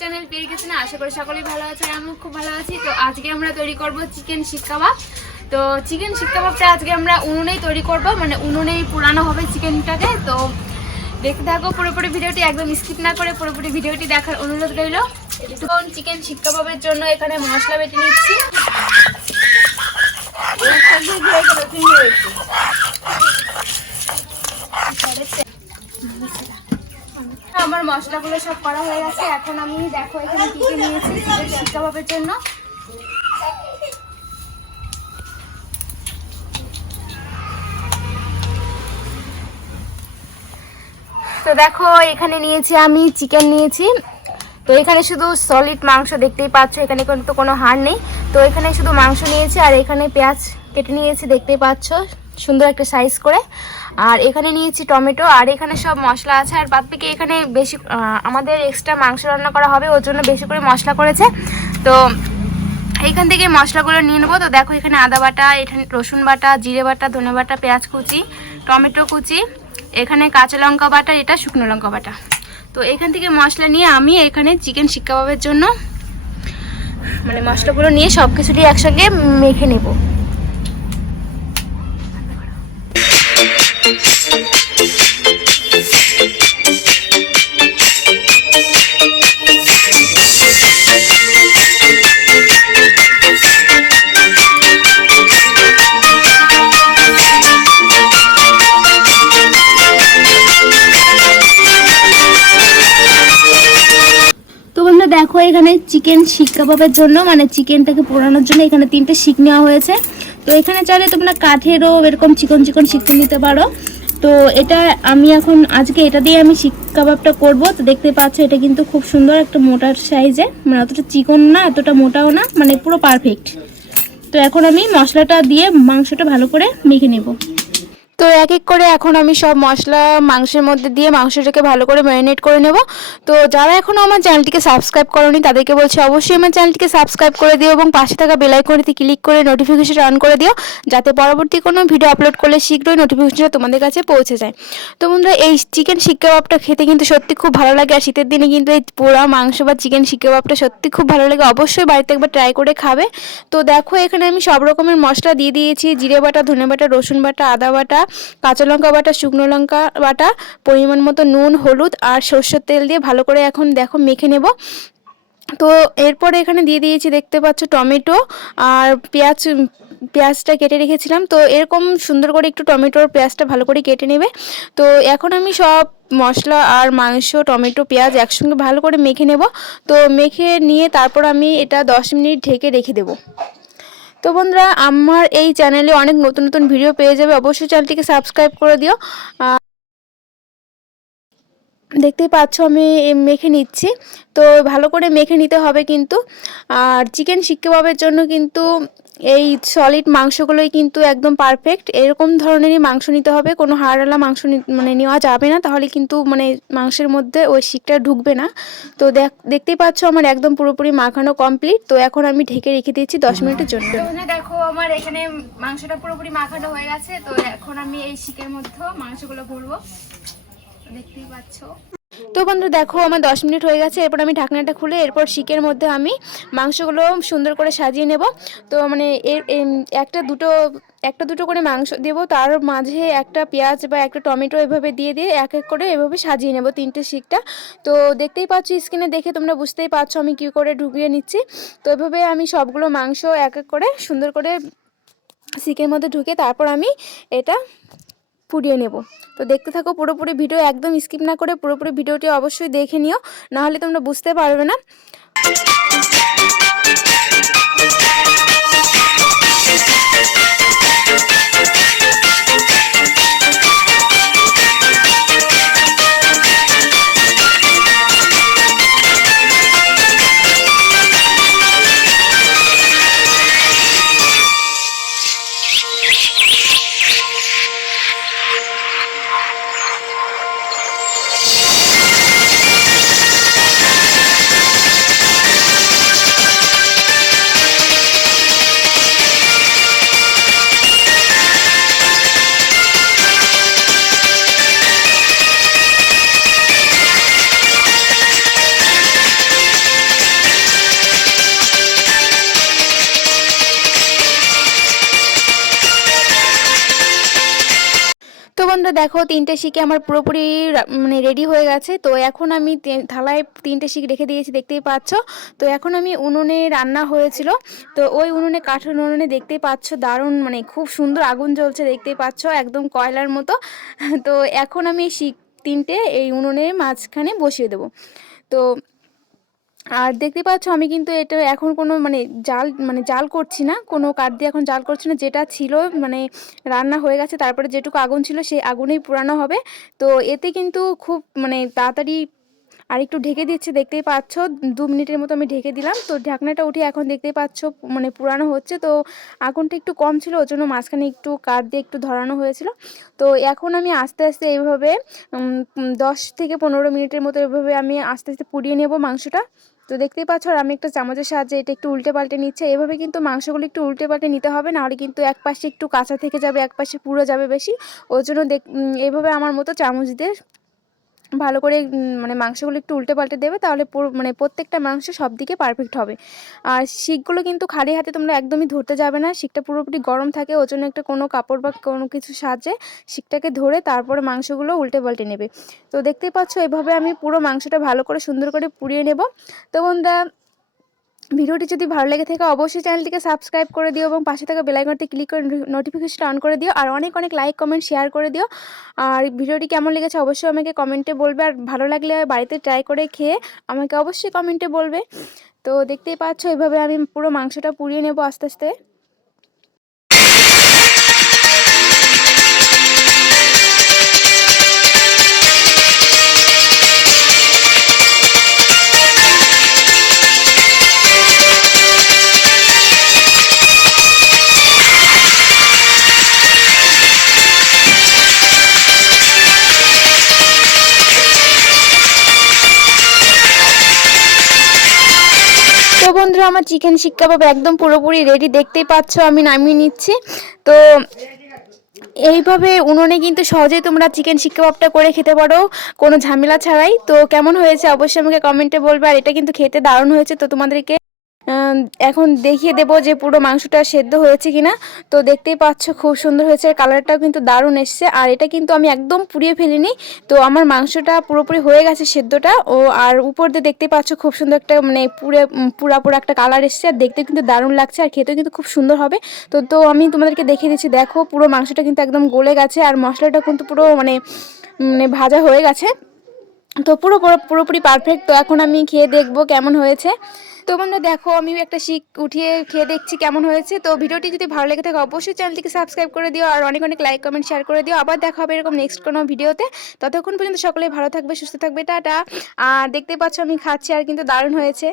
Channel প্রিয়কিচেনে আশা করি সকলেই ভালো আছে। আমি খুব ভালো আছি। তো আজকে আমরা তৈরি করব চিকেন শিক কাবাব। তো চিকেন শিক কাবাবটা আজকে আমরা উনুনেই তৈরি করব, মানে উনুনেই পুরানো হবে চিকেনটাকে। তো দেখতে থাকো পুরোপুরি ভিডিওটি, একদম স্কিপ না করে পুরোপুরি ভিডিওটি দেখার অনুরোধ রইল। এখন চিকেন শিক কাবাবের জন্য এখানে মশলা বেটে নিচ্ছি। আমার মশলাগুলো সব করা হয়ে গেছে। এখন আমি দেখো এখানে কি কি নিয়েছি চিকেন শিক কাবাবের জন্য। তো দেখো এখানে নিয়েছি আমি চিকেন নিয়েছি। তো এখানে শুধু সলিড মাংস দেখতেই পাচ্ছ, এখানে কিন্তু কোনো হাড় নেই। তো এখানে শুধু মাংস নিয়েছি আর এখানে পেঁয়াজ কেটে নিয়েছি দেখতেই পাচ্ছ সুন্দর একটা সাইজ করে। আর এখানে নিয়েছি টমেটো, আর এখানে সব মশলা আছে। আর বাদ বাকি এখানে বেশি আমাদের এক্সট্রা মাংস রান্না করা হবে, ওর জন্য বেশি করে মশলা করেছে। তো এইখান থেকে মশলাগুলো নিয়ে নেবো। তো দেখো এখানে আদা বাটা, এখানে রসুন বাটা, জিরে বাটা, ধনে বাটা, পেঁয়াজ কুচি, টমেটো কুচি, এখানে কাঁচা লঙ্কা বাটা, এটা শুকনো লঙ্কা বাটা। তো এখান থেকে মশলা নিয়ে আমি এখানে চিকেন শিক কাবাবের জন্য মানে মশলাগুলো নিয়ে সব কিছুটি একসঙ্গে মেখে নেব। দেখো এখানে চিকেন শিক কাবাবের জন্য মানে চিকেনটাকে পোড়ানোর জন্য এখানে 3টে শিক নেওয়া হয়েছে। তো এখানে চাইলে তোমরা কাঠেরও এরকম চিকন চিকন শিক নিতে পারো। তো এটা আমি এখন আজকে এটা দিয়ে আমি শিক কাবাবটা করব। তো দেখতে পাচ্ছ এটা কিন্তু খুব সুন্দর একটা মোটার সাইজে, মানে অতটা চিকন না এতটা মোটাও না, মানে পুরো পারফেক্ট। তো এখন আমি মশলাটা দিয়ে মাংসটা ভালো করে মেখে নেব। তো এক এক করে এখন আমি সব মশলা মাংসের মধ্যে দিয়ে মাংসটাকে ভালো করে ম্যারিনেট করে নেব। তো যারা এখনও আমার চ্যানেলটিকে সাবস্ক্রাইব করোনি তাদেরকে বলছি অবশ্যই আমার চ্যানেলটিকে সাবস্ক্রাইব করে দিও এবং পাশে থাকা বেল আইকনটি ক্লিক করে নোটিফিকেশন অন করে দিও, যাতে পরবর্তী কোনো ভিডিও আপলোড করলে শীঘ্রই নোটিফিকেশনটা তোমাদের কাছে পৌঁছে যায়। তো বন্ধুরা এই চিকেন শিক কাবাবটা খেতে কিন্তু সত্যি খুব ভালো লাগে, আর শীতের দিনে কিন্তু এই পোড়া মাংস বা চিকেন শিক কাবাবটা সত্যি খুব ভালো লাগে। অবশ্যই বাড়িতে একবার ট্রাই করে খাবে। তো দেখো এখানে আমি সব রকমের মশলা দিয়ে দিয়েছি, জিরে বাটা, ধনে বাটা, রসুন বাটা, আদা বাটা, কাঁচা লঙ্কা বাটা, শুকনো লঙ্কা বাটা, পরিমাণ মতো নুন, হলুদ আর সরষের তেল দিয়ে ভালো করে এখন দেখো মেখে নেব। তো এরপরে এখানে দিয়ে দিয়েছি দেখতে পাচ্ছ টমেটো আর পেঁয়াজটা কেটে রেখেছিলাম। তো এরকম সুন্দর করে একটু টমেটোর পেঁয়াজটা ভালো করে কেটে নেবে। তো এখন আমি সব মশলা আর মাংস, টমেটো, পেঁয়াজ একসঙ্গে ভালো করে মেখে নেব। তো মেখে নিয়ে তারপর আমি এটা 10 মিনিট ঢেকে রেখে দেবো। তো বন্ধুরা আমার এই চ্যানেলে অনেক নতুন নতুন ভিডিও পেয়ে যাবে, অবশ্যই চ্যানেলটিকে সাবস্ক্রাইব করে দিও। দেখতেই পাচ্ছ আমি মেখে নিচ্ছি। তো ভালো করে মেখে নিতে হবে কিন্তু। আর চিকেন শিক কাবাবের জন্য কিন্তু এই সলিড মাংসগুলোই কিন্তু একদম পারফেক্ট, এরকম ধরনেরই মাংস নিতে হবে, কোনো হাড়ওয়ালা মাংস মানে নেওয়া যাবে না, তাহলে কিন্তু মানে মাংসের মধ্যে ওই শিকটা ঢুকবে না। তো দেখতেই পাচ্ছ আমার একদম পুরোপুরি মাখানো কমপ্লিট। তো এখন আমি ঢেকে রেখে দিয়েছি 10 মিনিটের জন্য। দেখো আমার এখানে মাংসটা পুরোপুরি মাখানো হয়ে গেছে। তো এখন আমি এই শিকের মধ্যে মাংসগুলো ভরবো, দেখতেই পাচ্ছ। তো বন্ধুরা দেখো আমার 10 মিনিট হয়ে গেছে। এরপর আমি ঢাকনাটা খুলে এরপর শিকের মধ্যে আমি মাংসগুলো সুন্দর করে সাজিয়ে নেব। তো মানে একটা দুটো করে মাংস দেব, তার মাঝে একটা পেঁয়াজ বা একটা টমেটো এভাবে দিয়ে দিয়ে এক এক করে এভাবে সাজিয়ে নেব 3টে শিকটা। তো দেখতেই পাচ্ছ স্ক্রিনে দেখে তোমরা বুঝতেই পারছো আমি কী করে ঢুকিয়ে নিচ্ছি। তো এভাবে আমি সবগুলো মাংস এক এক করে সুন্দর করে শিকের মধ্যে ঢুকে তারপর আমি এটা পুড়িয়ে নেব। তো দেখতে থাকো পুরোপুরি ভিডিও, একদম স্কিপ না করে পুরোপুরি ভিডিওটি অবশ্যই দেখে নিও, নাহলে তোমরা বুঝতে পারবে না। বন্ধুরা দেখো 3টে শিকে আমার পুরোপুরি মানে রেডি হয়ে গেছে। তো এখন আমি থালায় 3টে শিক রেখে দিয়েছি, দেখতেই পাচ্ছ। তো এখন আমি উনুনে রান্না হয়েছিল, তো ওই উনুনে কাঠের উনুনে দেখতেই পাচ্ছ দারুণ মানে খুব সুন্দর আগুন জ্বলছে, দেখতেই পাচ্ছ একদম কয়লার মতো। তো এখন আমি শিক 3টে এই উনুনের মাঝখানে বসিয়ে দেবো। তো আর দেখতে পাচ্ছ আমি কিন্তু এটা এখন কোনো জাল করছি না, কোনো কাঠ দিয়ে এখন জাল করছি না। যেটা ছিল মানে রান্না হয়ে গেছে, তারপরে যেটুকু আগুন ছিল সেই আগুনেই পুরানো হবে। তো এতে কিন্তু খুব মানে তাড়াতাড়ি আর একটু ঢেকে দিচ্ছে, দেখতেই পাচ্ছ 2 মিনিটের মতো আমি ঢেকে দিলাম। তো ঢাকনাটা উঠে এখন দেখতেই পাচ্ছ মানে পুরানো হচ্ছে। তো আগুনটা একটু কম ছিল, ওর জন্য মাঝখানে একটু কাঠ দিয়ে একটু ধরানো হয়েছিল। তো এখন আমি আস্তে আস্তে এইভাবে 10 থেকে 15 মিনিটের মতো এভাবে আমি আস্তে আস্তে পুড়িয়ে নেব মাংসটা। তো দেখতেই পাচ্ছ আর আমি একটা চামচের সাহায্যে এটা একটু উল্টে পাল্টে নিচ্ছে। এভাবে কিন্তু মাংসগুলো একটু উল্টে পাল্টে নিতে হবে, নাহলে কিন্তু এক পাশে একটু কাঁচা থেকে যাবে, এক পাশে পুড়ে যাবে বেশি। ওর জন্য এইভাবে আমার মতো চামচ দিয়ে ভালো করে মানে মাংসগুলো একটু উল্টে পাল্টে দেবে, তাহলে মানে প্রত্যেকটা মাংস সব দিকে পারফেক্ট হবে। আর শিকগুলো কিন্তু খালি হাতে তোমরা একদমই ধরতে যাবে না, শিকটা পুরোপুরি গরম থাকে, ওর জন্য একটা কোনো কাপড় বা কোনো কিছু সাহায্যে শিকটাকে ধরে তারপরে মাংসগুলো উল্টে পাল্টে নেবে। তো দেখতেই পাচ্ছ এভাবে আমি পুরো মাংসটা ভালো করে সুন্দর করে পুড়িয়ে নেব। তো বন্ধুরা ভিডিওটি যদি ভালো লেগে থাকে অবশ্যই চ্যানেলটিকে সাবস্ক্রাইব করে দিও এবং পাশে থাকা বেল আইকনটি ক্লিক করে নোটিফিকেশন অন করে দিও, আর অনেক অনেক লাইক কমেন্ট শেয়ার করে দিও। আর ভিডিওটি কেমন লেগেছে অবশ্যই আমাকে কমেন্টে বলবে, আর ভালো লাগলে বাড়িতে ট্রাই করে খেয়ে আমাকে অবশ্যই কমেন্টে বলবে। তো দেখতেই পাচ্ছ এভাবে আমি পুরো মাংসটা পুড়িয়ে নেব আস্তে আস্তে। তো বন্ধুরা আমার চিকেন শিক কাবাব একদম পুরোপুরি রেডি, দেখতেই পাচ্ছ আমি নামিয়ে নিচ্ছি। তো এইভাবে উনুনে কিন্তু সহজেই তোমরা চিকেন শিক কাবাবটা করে খেতে পারো কোনো ঝামেলা ছাড়াই। তো কেমন হয়েছে অবশ্যই আমাকে কমেন্টে বলবে, আর এটা কিন্তু খেতে দারুণ হয়েছে। তো তোমাদেরকে এখন দেখিয়ে দেবো যে পুরো মাংসটা সেদ্ধ হয়েছে কিনা। তো দেখতেই পাচ্ছ খুব সুন্দর হয়েছে, কালারটাও কিন্তু দারুণ এসছে। আর এটা কিন্তু আমি একদম পুড়িয়ে ফেলিনি, তো আমার মাংসটা পুরোপুরি হয়ে গেছে সেদ্ধটা। আর উপর দিয়ে দেখতেই পাচ্ছ খুব সুন্দর একটা মানে পুরা একটা কালার এসছে, আর দেখতে কিন্তু দারুণ লাগছে, আর খেতেও কিন্তু খুব সুন্দর হবে। তো তো আমি তোমাদেরকে দেখিয়ে দিচ্ছি, দেখো পুরো মাংসটা কিন্তু একদম গলে গেছে, আর মশলাটা কিন্তু পুরো মানে ভাজা হয়ে গেছে। তো পুরোপুরি পারফেক্ট। তো এখন আমি খেয়ে দেখবো কেমন হয়েছে। তো বন্ধুরা দেখো আমি একটা শিক উঠিয়ে খেয়ে দেখছি কেমন হয়েছে। তো ভিডিওটি যদি ভালো লেগে থাকে অবশ্যই চ্যানেলটিকে সাবস্ক্রাইব করে দিও, আর অনেক অনেক লাইক কমেন্ট শেয়ার করে দিও। আবার দেখা হবে এরকম নেক্সট কোনো ভিডিওতে। ততক্ষণ পর্যন্ত সকলে ভালো থাকবে, সুস্থ থাকবে, টাটা। আর দেখতেই পাচ্ছ আমি খাচ্ছি, আর কিন্তু দারুণ হয়েছে।